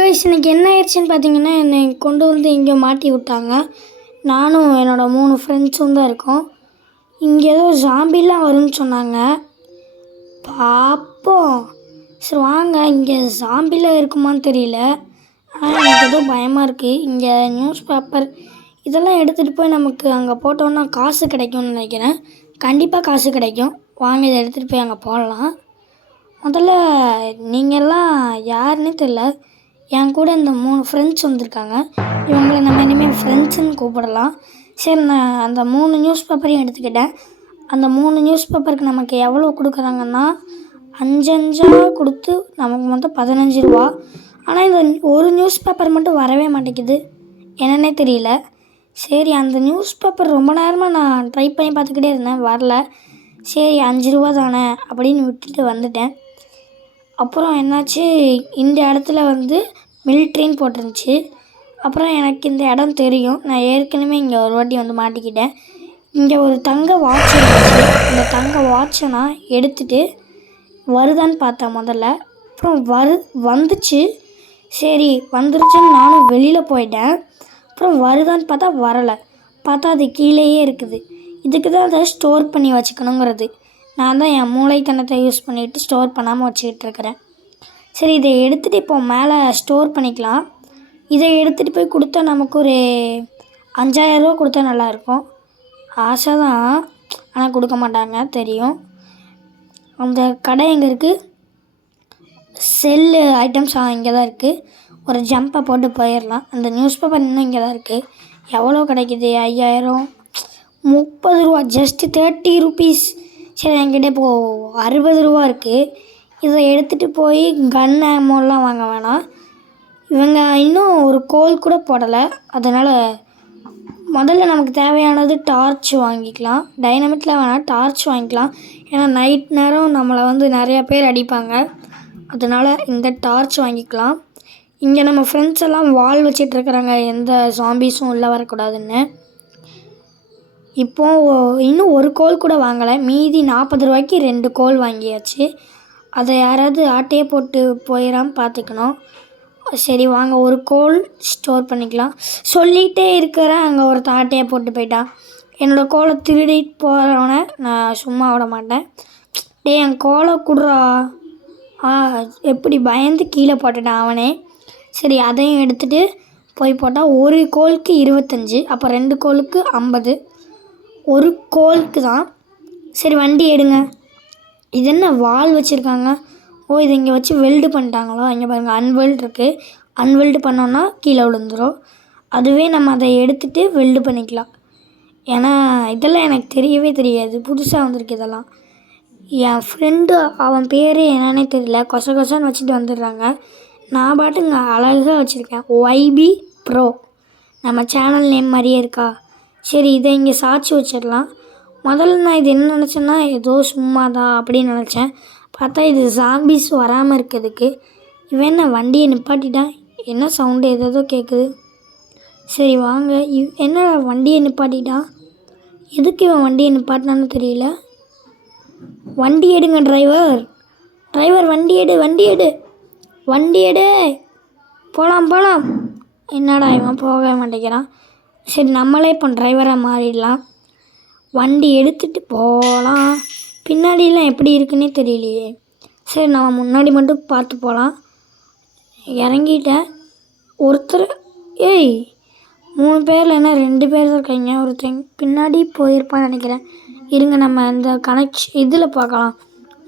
Guys இன்னைக்கு என்ன ஆயிடுச்சுன்னு பார்த்தீங்கன்னா, என்னை கொண்டு வந்து இங்கே மாட்டி விட்டாங்க. நானும் என்னோடய 3 ஃப்ரெண்ட்ஸும் தான் இருக்கோம். இங்கே ஏதோ ஜாம்பிலாம் வரும்னு சொன்னாங்க. பார்ப்போம். சரி வாங்க, இங்கே ஜாம்பிலாம் இருக்குமான்னு தெரியல. ஆனால் எனக்கு ஏதோ பயமாக இருக்குது. இங்கே நியூஸ் பேப்பர் இதெல்லாம் எடுத்துகிட்டு போய் நமக்கு அங்கே போட்டோன்னா காசு கிடைக்கும்னு நினைக்கிறேன். கண்டிப்பாக காசு கிடைக்கும். வாங்க, இதை எடுத்துகிட்டு போய் அங்கே போடலாம். முதல்ல நீங்கள்லாம் யாருன்னே தெரியல. என் கூட இந்த 3 ஃப்ரெண்ட்ஸ் வந்திருக்காங்க. இவங்களை நம்ம இனிமேல் ஃப்ரெண்ட்ஸுன்னு கூப்பிடலாம். சரி, நான் அந்த 3 நியூஸ் பேப்பரையும் எடுத்துக்கிட்டேன். அந்த 3 நியூஸ் பேப்பருக்கு நமக்கு எவ்வளோ கொடுக்குறாங்கன்னா 5 கொடுத்து நமக்கு மொத்தம் 15 ரூபா. ஆனால் இந்த ஒரு நியூஸ் பேப்பர் மட்டும் வரவே மாட்டேங்குது, என்னன்னே தெரியல. சரி, அந்த நியூஸ் பேப்பர் ரொம்ப நேரமாக நான் ட்ரை பண்ணி பார்த்துக்கிட்டே இருந்தேன், வரல. சரி 5 ரூபா தானே அப்படின்னு விட்டுட்டு வந்துட்டேன். அப்புறம் என்னாச்சு, இந்த இடத்துல வந்து மிலிட்ரின்னு போட்டிருந்துச்சு. அப்புறம் எனக்கு இந்த இடம் தெரியும். நான் ஏற்கனவே இங்கே ஒரு வாட்டி வந்து மாட்டிக்கிட்டேன். இங்கே ஒரு தங்க வாட்ச் இருந்துச்சு. இந்த தங்க வாட்சை நான் எடுத்துகிட்டு வருதான்னு பார்த்தேன் முதல்ல. அப்புறம் வந்துச்சு. சரி வந்துருச்சுன்னு நானும் வெளியில் போயிட்டேன். அப்புறம் வருதான்னு பார்த்தா வரலை. பார்த்தா அது கீழேயே இருக்குது. இதுக்கு தான் அதை ஸ்டோர் பண்ணி வச்சுக்கணுங்கிறது. நான் தான் என் மூளைத்தனத்தை யூஸ் பண்ணிவிட்டு ஸ்டோர் பண்ணாமல் வச்சுக்கிட்டு இருக்கிறேன். சரி, இதை எடுத்துகிட்டு இப்போ மேலே ஸ்டோர் பண்ணிக்கலாம். இதை எடுத்துகிட்டு போய் கொடுத்தா நமக்கு ஒரு 5000 ரூபா கொடுத்தா நல்லாயிருக்கும். ஆசை தான், ஆனால் கொடுக்க மாட்டாங்க தெரியும். அந்த கடை எங்கே இருக்குது? செல்லு ஐட்டம்ஸ் இங்கே தான் இருக்குது. ஒரு ஜம்பை போட்டு போயிடலாம். அந்த நியூஸ் பேப்பர் இன்னும் இங்கே தான் இருக்குது. எவ்வளோ கிடைக்கிது? 5000, 30 ரூபா, ஜஸ்ட்டு 30 ருபீஸ். சரி, என்கிட்ட இப்போது 60 ரூபா இருக்குது. இதை எடுத்துகிட்டு போய் கன் ஆமோலாம் வாங்க வேணாம். இவங்க இன்னும் ஒரு கோல் கூட போடலை. அதனால் முதல்ல நமக்கு தேவையானது டார்ச் வாங்கிக்கலாம். டைனமிட்டில் வேணால் டார்ச் வாங்கிக்கலாம். ஏன்னா நைட் நேரம் நம்மளை வந்து நிறையா பேர் அடிப்பாங்க. அதனால் இந்த டார்ச் வாங்கிக்கலாம். இங்கே நம்ம ஃப்ரெண்ட்ஸ் எல்லாம் வால் வச்சிட்ருக்குறாங்க, எந்த ஜாம்பிஸும் உள்ளே வரக்கூடாதுன்னு. இப்போது இன்னும் ஒரு கோல் கூட வாங்கலை. மீதி 40 ரூபாய்க்கு 2 கோல் வாங்கியாச்சு. அதை யாராவது ஆட்டையே போட்டு போயிடாமல் பார்த்துக்கணும். சரி வாங்க, ஒரு கோல் ஸ்டோர் பண்ணிக்கலாம். சொல்லிகிட்டே இருக்கிறேன், அங்கே ஒரு ஆட்டையை போட்டு போயிட்டான். என்னோடய கோலை திருடிட்டு போகிறவனை நான் சும்மா விட மாட்டேன். என் கோலை குடுறா. எப்படி பயந்து கீழே போட்டுட்டான் அவனே. சரி, அதையும் எடுத்துகிட்டு போய் போட்டால் ஒரு கோலுக்கு 25, அப்போ 2 கோலுக்கு 50. ஒரு கோலுக்கு தான். சரி வண்டி எடுங்க. இது என்ன வால் வச்சுருக்காங்க? ஓ, இது இங்கே வச்சு வெல்டு பண்ணிட்டாங்களோ? இங்கே பாருங்கள், அன்வெல்டு இருக்குது. அன்வெல்டு பண்ணோன்னா கீழே விழுந்துடும். அதுவே நம்ம அதை எடுத்துகிட்டு வெல்டு பண்ணிக்கலாம். ஏன்னா இதெல்லாம் எனக்கு தெரியவே தெரியாது, புதுசாக வந்திருக்கு இதெல்லாம். என் ஃப்ரெண்டு, அவன் பேர் என்னன்னே தெரியல, கொசன்னு வச்சுட்டு வந்துடுறாங்க. நான் பாட்டுங்க அழகாக வச்சுருக்கேன், YB Pro. நம்ம சேனல் நேம் மாதிரியே இருக்கா? சரி, இதை இங்கே சாய்ச்சி வச்சிடலாம். முதல்ல நான் இது என்ன நினச்சேன்னா, ஏதோ சும்மா தான் அப்படின்னு நினச்சேன். பார்த்தா இது ஜாம்பிஸ் வராமல் இருக்கிறதுக்கு. இவன் என்ன வண்டியை நிப்பாட்டிட்டான்? என்ன சவுண்டு ஏதோ கேட்குது. சரி வாங்க, என்ன வண்டியை நிப்பாட்டிட்டான்? எதுக்கு இவன் வண்டியை நிப்பாட்டினான்னு தெரியல. வண்டி எடுங்க டிரைவர். வண்டி எடு. போகலாம். என்னடா இவன் போக மாட்டேங்கிறான். சரி, நம்மளே இப்போ டிரைவராக மாறிடலாம். வண்டி எடுத்துகிட்டு போகலாம். பின்னாடிலாம் எப்படி இருக்குன்னே தெரியலையே. சரி, நம்ம முன்னாடி மட்டும் பார்த்து போகலாம். இறங்கிட்டேன். ஒருத்தர் 3 பேரில் என்ன 2 பேர் தான் இருக்காங்க. ஒருத்தர் பின்னாடி போயிருப்பான்னு நினைக்கிறேன். இருங்க, நம்ம இந்த இதில் பார்க்கலாம்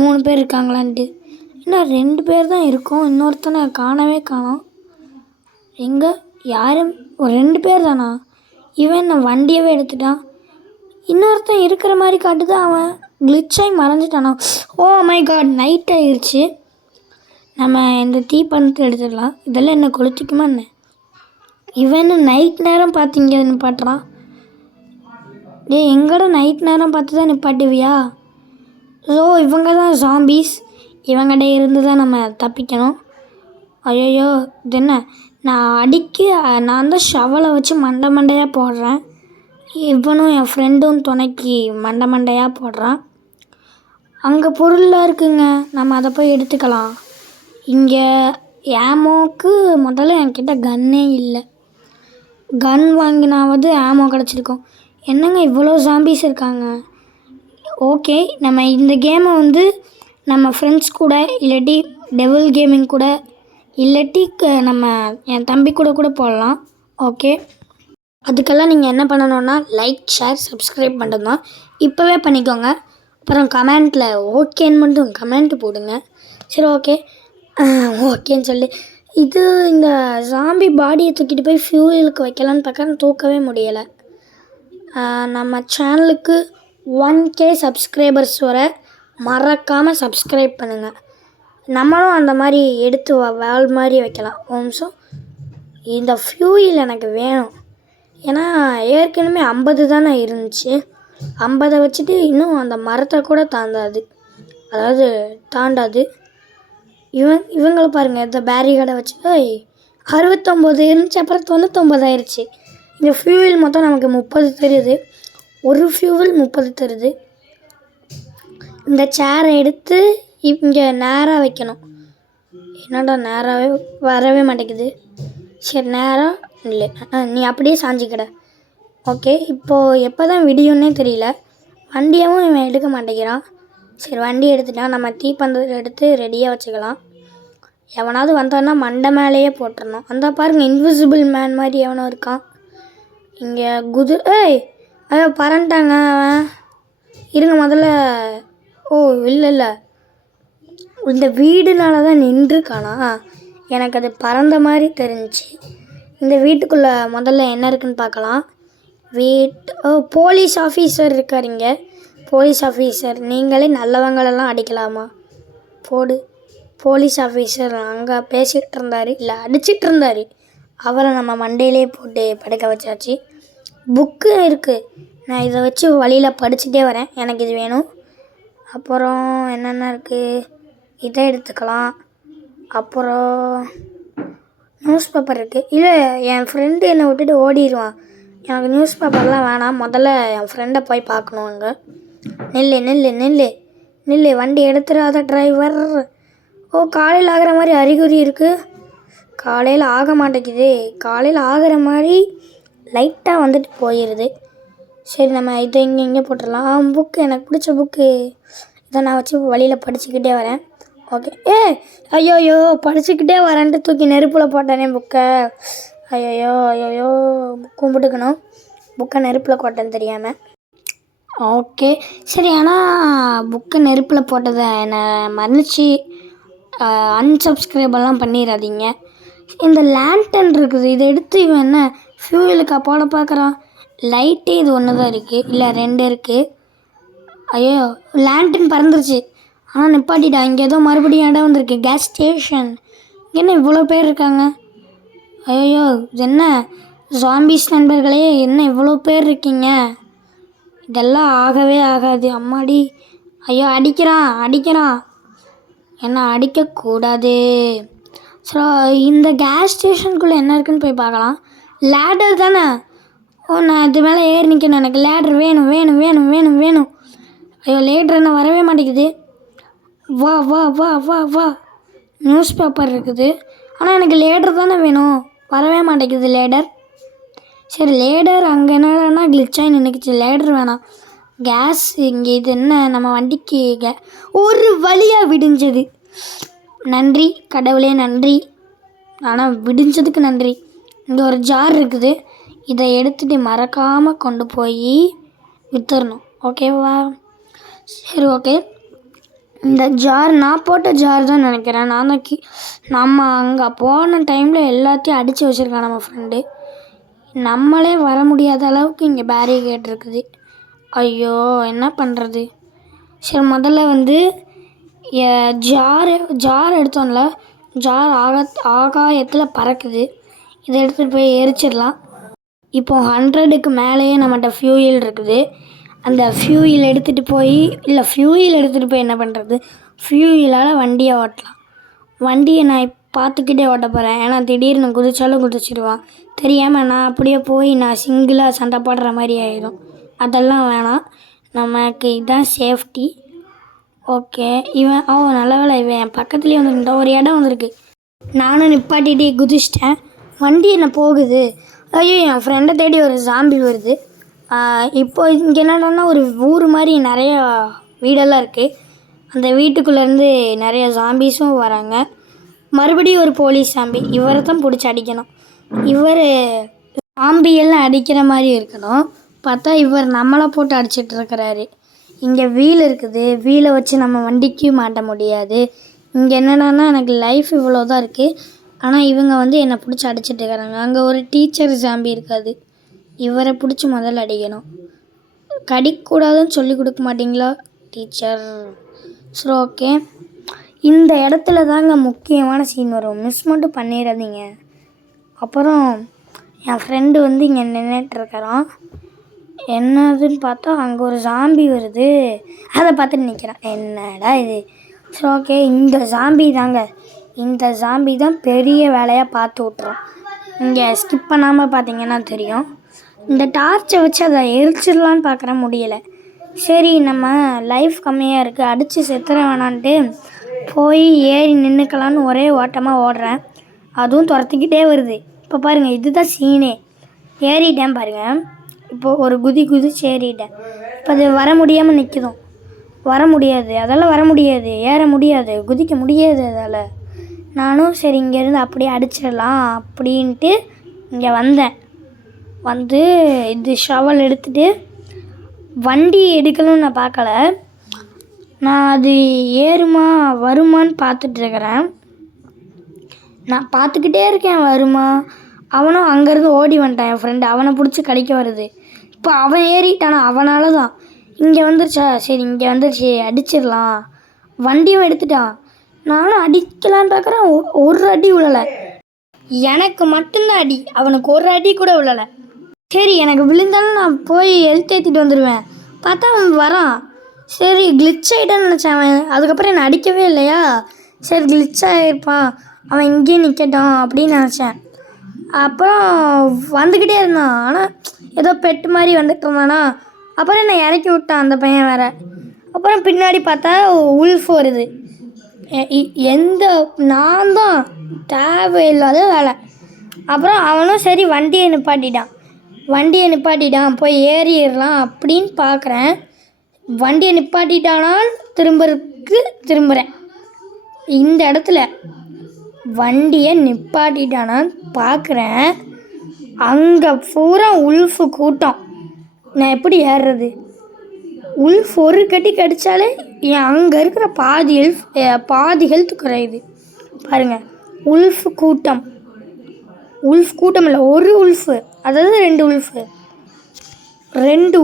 3 பேர் இருக்காங்களான்ட்டு. என்ன 2 பேர் தான் இருக்கோம், இன்னொருத்தனை காணவே காணோம். எங்கே? யாரும்? ஒரு 2 பேர் தானா? இவன் நான் வண்டியவே எடுத்துட்டான். இன்னொருத்தன் இருக்கிற மாதிரி காட்டுது, அவன் கிளிச்சாகி மறைஞ்சிட்டானா? ஓ மை காட், நைட் ஆகிடுச்சு. நம்ம இந்த தீப்பந்தத்தை எடுத்துடலாம். இதெல்லாம் என்ன கொளுத்திக்குமா என்ன? இவன் நைட் நேரம் பார்த்து இங்கே நிப்பாட்டுறான். எங்கட நைட் நேரம் பார்த்து தான் நிப்பாட்டுவியா? இவங்க தான் ஜாம்பிஸ். இவங்ககிட்ட இருந்து தான் நம்ம தப்பிக்கணும். ஐயோ, இது என்ன? நான் தான் ஷவலை வச்சு மண்டையாக போடுறேன். இவனும் என் ஃப்ரெண்டும் துணைக்கு மண்டையாக போடுறான். அங்கே பொருளாக இருக்குங்க, நம்ம அதை போய் எடுத்துக்கலாம். இங்கே ஆமோக்கு முதல்ல என்கிட்ட கன்னே இல்லை. கன் வாங்கினாவது ஆமோ கிடச்சிருக்கோம். என்னங்க இவ்வளோ ஜாம்பிஸ் இருக்காங்க. ஓகே, நம்ம இந்த கேமை வந்து நம்ம ஃப்ரெண்ட்ஸ் கூட இல்லாட்டி டெவில் கேமிங் கூட இல்லாட்டி நம்ம என் தம்பி கூட போடலாம். ஓகே, அதுக்கெல்லாம் நீங்கள் என்ன பண்ணணுன்னா லைக், ஷேர், சப்ஸ்கிரைப் பண்ணுறது தான். இப்போவே பண்ணிக்கோங்க. அப்புறம் கமெண்ட்டில் ஓகேன்னு மட்டும் கமெண்ட் போடுங்க. சரி, ஓகேன்னு சொல்லி இந்த ஜாம்பி பாடியை தூக்கிட்டு போய் ஃபியூயலுக்கு வைக்கலான்னு பார்க்க தூக்கவே முடியலை. நம்ம சேனலுக்கு 1K சப்ஸ்கிரைபர்ஸ் வர மறக்காமல் சப்ஸ்கிரைப் பண்ணுங்கள். நம்மளும் அந்த மாதிரி எடுத்து வால் மாதிரி வைக்கலாம். ஒரு நிமிஷம், இந்த ஃபியூயல் எனக்கு வேணும். ஏன்னா ஏற்கனவே 50 தானே இருந்துச்சு. 50 வச்சுட்டு இன்னும் அந்த மரத்தை கூட தாண்டாது. இவங்களை பாருங்கள், இந்த பேரிகார்டை வச்சு 69 இருந்துச்சு, அப்புறம் 99 ஆயிடுச்சு. இந்த ஃபியூவல் மொத்தம் நமக்கு 30 தருது. ஒரு ஃபியூவல் 30 தருது. இந்த சேரை எடுத்து இங்கே நேராக வைக்கணும். என்னடா நேராகவே வரவே மாட்டேங்குது. சரி, நேராக இல்லை, நீ அப்படியே சாஞ்சிக்கிட. ஓகே, இப்போது எப்போ தான் விடியும்னே தெரியல. வண்டியாகவும் இவன் எடுக்க மாட்டேங்கிறான். சரி, வண்டி எடுத்துட்டான். நம்ம தீப்பந்தத்தை எடுத்து ரெடியாக வச்சுக்கலாம். எவனாவது வந்தான்னா மண்டை மேலேயே போட்டுடணும். அந்த பாருங்கள், இன்விசிபிள் மேன் மாதிரி எவனோ இருக்கான் இங்கே. ஐயோ பறந்துட்டாங்க அவன். இருங்க முதல்ல. இல்லை, இந்த வீடுனால தான் நின்றுக்கானா. எனக்கு அது பறந்த மாதிரி தெரிஞ்சிச்சு. இந்த வீட்டுக்குள்ளே முதல்ல என்ன இருக்குன்னு பார்க்கலாம். போலீஸ் ஆஃபீஸர் இருக்கார் இங்கே. போலீஸ் ஆஃபீஸர், நீங்களே நல்லவங்களெல்லாம் அடிக்கலாமா? போடு. போலீஸ் ஆஃபீஸர் அங்கே பேசிகிட்டு இருந்தார், இல்லை அடிச்சிட்டு இருந்தார். அவரை நம்ம மண்டையிலே போட்டு படுக்க வச்சாச்சு. புக்கு இருக்குது. நான் இதை வச்சு வழியில் படிச்சுட்டே வரேன். எனக்கு இது வேணும். அப்புறம் என்னென்ன இருக்குது, இதை எடுத்துக்கலாம். அப்புறம் நியூஸ் பேப்பர் இருக்குது. இல்லை, என் ஃப்ரெண்டு என்னை விட்டுட்டு ஓடிடுவான். எனக்கு நியூஸ் பேப்பர்லாம் வேணாம். முதல்ல என் ஃப்ரெண்டை போய் பார்க்கணும். அங்கே நில்லு, வண்டி எடுத்துடாத டிரைவர். காலையில் ஆகிற மாதிரி அறிகுறி இருக்குது. காலையில் ஆக மாட்டேங்குது. காலையில் ஆகிற மாதிரி லைட்டாக வந்துட்டு போயிடுது. சரி, நம்ம இதை இங்கே போட்டுடலாம். புக்கு, எனக்கு பிடிச்ச புக்கு. இதை நான் வச்சு வழியில் படிச்சுக்கிட்டே வரேன். ஓகே. ஐயோயோ படிச்சுக்கிட்டே வரேன்ட்டு தூக்கி நெருப்பில் போட்டானே புக்கை. ஐயோயோ கும்பிட்டுக்கணும். புக்கை நெருப்பில் போட்டேன்னு தெரியாமல். ஓகே, சரி. ஆனால் புக்கை நெருப்பில் போட்டதை என்னை மன்னிச்சு அன்சப்ஸ்கிரைபெல்லாம் பண்ணிடாதீங்க. இந்த லேண்டன் இருக்குது, இதை எடுத்து இவன் என்ன ஃபியூயலுக்கா போட பார்க்குறான். லைட்டே இது ஒன்று தான் இருக்குது, இல்லை 2 இருக்குது. ஐயோ, லேண்டன் பறந்துருச்சு. ஆனால் நிப்பாட்டிட்டா. இங்கே ஏதோ மறுபடியும் இடம் வந்திருக்கு, கேஸ் ஸ்டேஷன். என்ன இவ்வளோ பேர் இருக்காங்க? ஐயோ, இது என்ன ஜாம்பிஸ் நண்பர்களே, என்ன இவ்வளோ பேர் இருக்கீங்க? இதெல்லாம் ஆகவே ஆகாது. அம்மாடி, ஐயோ அடிக்கிறான். என்ன அடிக்கக்கூடாது. ஸோ இந்த கேஸ் ஸ்டேஷனுக்குள்ளே என்ன இருக்குன்னு போய் பார்க்கலாம். லேடர் தானே. நான் இது மேலே ஏறி நிற்கணும். எனக்கு லேடர் வேணும். ஐயோ, லேடர் என்ன வரவே மாட்டேங்குது. வா. நியூஸ் பேப்பர் இருக்குது. ஆனால் எனக்கு லேடர் தானே வேணும். வரவே மாட்டேங்குது லேடர். சரி, லேடர் அங்கே என்னன்னா கிளிச்சாகி நின்றுக்குச்சு. லேடர் வேணாம். கேஸ் இங்கே. இது என்ன நம்ம வண்டிக்கு ஒரு வழியாக விடிஞ்சது. நன்றி கடவுளே, நன்றி. ஆனால் விடிஞ்சதுக்கு நன்றி. இங்கே ஒரு ஜார் இருக்குது. இதை எடுத்துகிட்டு மறக்காமல் கொண்டு போய் விற்றுறணும். ஓகேவா? சரி, ஓகே. இந்த ஜார் நான் போட்ட ஜார் தான் நினைக்கிறேன். நம்ம அங்கே போன டைமில் எல்லாத்தையும் அடித்து வச்சுருக்கான் நம்ம ஃப்ரெண்டு. நம்மளே வர முடியாத அளவுக்கு இங்கே பேரிகேட் இருக்குது. ஐயோ, என்ன பண்ணுறது? சரி, முதல்ல ஜார் எடுத்தோம்ல, ஜார் ஆகாயத்தில் பறக்குது. இதை எடுத்துகிட்டு போய் எரிச்சிடலாம். இப்போது 100க்கு மேலேயே நம்மகிட்ட ஃபியூயல் இருக்குது. அந்த ஃபியூயல் எடுத்துகிட்டு போய் என்ன பண்ணுறது? ஃபியூயலால் வண்டியை ஓட்டலாம். வண்டியை நான் பார்த்துக்கிட்டே ஓட்ட போகிறேன். ஏன்னா திடீர்னு குதிச்சாலும் குதிச்சிடுவான். தெரியாமல் நான் அப்படியே போய் நான் சிங்கிளாக சண்டை போடுற மாதிரி ஆயிடும். அதெல்லாம் வேணாம். நமக்கு இதுதான் சேஃப்டி. ஓகே, நல்ல வேலை. இவன் என் பக்கத்துலேயே வந்துருக்கிட்ட ஒரு இடம் வந்திருக்கு. நானும் நிப்பாட்டிகிட்டே குதிச்சிட்டேன். வண்டி என்ன போகுது. ஐயோ, என் ஃப்ரெண்டை தேடி ஒரு ஜாம்பி வருது. இப்போ இங்கே என்னடான்னா ஒரு ஊர் மாதிரி நிறையா வீடெல்லாம் இருக்குது. அந்த வீட்டுக்குள்ளேருந்து நிறைய ஜாம்பிஸும் வராங்க. மறுபடியும் ஒரு போலீஸ் ஜாம்பி. இவரை தான் பிடிச்சி அடிக்கணும். இவர் ஜாம்பியெல்லாம் அடிக்கிற மாதிரி இருக்கணும். பார்த்தா இவர் நம்மளை போட்டு அடிச்சிட்ருக்கிறாரு. இங்கே வீல் இருக்குது. வீலை வச்சு நம்ம வண்டிக்கு மாட்ட முடியாது. இங்கே என்னடான்னா எனக்கு லைஃப் இவ்வளோ தான் இருக்குது. ஆனால் இவங்க என்னை பிடிச்சி அடிச்சிட்டு இருக்கிறாங்க. அங்கே ஒரு டீச்சர் ஜாம்பி இருக்காது. இவரை பிடிச்சி முதல்ல அடிக்கணும். கடிக்கூடாதுன்னு சொல்லி கொடுக்க மாட்டிங்களா டீச்சர்? சரி, ஓகே. இந்த இடத்துல தாங்க முக்கியமான சீன் வரும். மிஸ் மட்டும் பண்ணிடாதீங்க. அப்புறம் என் ஃப்ரெண்டு இங்கே நின்றுட்டுருக்கிறான். என்னதுன்னு பார்த்தா அங்கே ஒரு ஜாம்பி வருது. அதை பார்த்துட்டு நிற்கிறான். என்னடா இது? சரி, ஓகே. இந்த ஜாம்பி தாங்க, இந்த ஜாம்பி தான் பெரிய வேலையாக பார்த்து விட்றோம். இங்கே ஸ்கிப் பண்ணாமல் பார்த்தீங்கன்னா தெரியும். இந்த டார்ச்சை வச்சு அதை எரிச்சிடலான்னு பார்க்குற முடியலை. சரி, நம்ம லைஃப் கம்மியாக இருக்குது, அடித்து செத்துற வேணான்ட்டு போய் ஏறி நின்றுக்கலான்னு ஒரே ஓட்டமாக ஓடுறேன். அதுவும் துரத்திக்கிட்டே வருது. இப்போ பாருங்கள், இதுதான் சீனே. ஏறிட்டேன் பாருங்கள். இப்போது ஒரு குதிச்சு ஏறிட்டேன். இப்போ அது வர முடியாமல் நிற்கிதும். வர முடியாது, அதெல்லாம் வர முடியாது, ஏற முடியாது, குதிக்க முடியாது. அதால் நானும் சரி இங்கேருந்து அப்படியே அடிச்சிடலாம் அப்படின்ட்டு இங்கே வந்தேன். இது ஷவல் எடுத்துகிட்டு வண்டி எடுக்கணும்னு நான் பார்க்கல. நான் அது ஏறுமா வருமானு பார்த்துட்ருக்கிறேன். நான் பார்த்துக்கிட்டே இருக்கேன் வருமா. அவனும் அங்கேருந்து ஓடி வந்துட்டான். என் ஃப்ரெண்டு அவனை பிடிச்சி கடிக்க வருது. இப்போ அவன் ஏறிட்டானா, அவனால தான் இங்கே வந்துருச்சா. சரி, இங்கே வந்துருச்சு, அடிச்சிடலாம். வண்டியும் எடுத்துட்டான். நானும் அடிக்கலான்னு பார்க்குறேன். ஒரு அடி விழலை. எனக்கு மட்டும்தான் அடி, அவனுக்கு ஒரு அடி கூட விழலை. சரி, எனக்கு விழுந்தாலும் நான் போய் ஹெல்த் ஏற்றிட்டு வந்துடுவேன். பார்த்தா அவன் வரான். சரி, கிளிச் ஆகிட்டான்னு நினச்சேன் அவன். அதுக்கப்புறம் என்னை அடிக்கவே இல்லையா. சரி, கிளிச் ஆகிருப்பான், அவன் இங்கேயே நிற்கட்டும் அப்படின்னு நினச்சேன். அப்புறம் வந்துக்கிட்டே இருந்தான். ஆனால் ஏதோ பெட்டு மாதிரி வந்துட்டு இருந்தானா. அப்புறம் என்னை இறக்கி விட்டான் அந்த பையன் வேறு. அப்புறம் பின்னாடி பார்த்தா உல்ஃப் வருது. நான் தான் தேவையில்லாத வேலை. அப்புறம் அவனும் சரி வண்டியை நிப்பாட்டிட்டான், போய் ஏறிடலாம் அப்படின்னு பார்க்குறேன். வண்டியை நிப்பாட்டிட்டானால் திரும்புகிறேன். இந்த இடத்துல வண்டியை நிப்பாட்டிட்டானான்னு பார்க்குறேன். அங்கே பூரா உல்ஃபு கூட்டம். நான் எப்படி ஏறுறது? உல்ஃப் ஒரு கட்டி கடித்தாலே அங்கே இருக்கிற பாதி ஹெல்த் குறையுது பாருங்கள். உல்ஃப் கூட்டம் இல்லை, ஒரு உல்ஃபு, அதாவது 2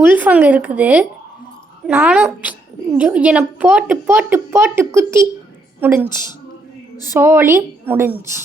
உல்ஃப் அங்கே இருக்குது. நானும் என்னை போட்டு குத்தி முடிஞ்சி. சோலி முடிஞ்சி.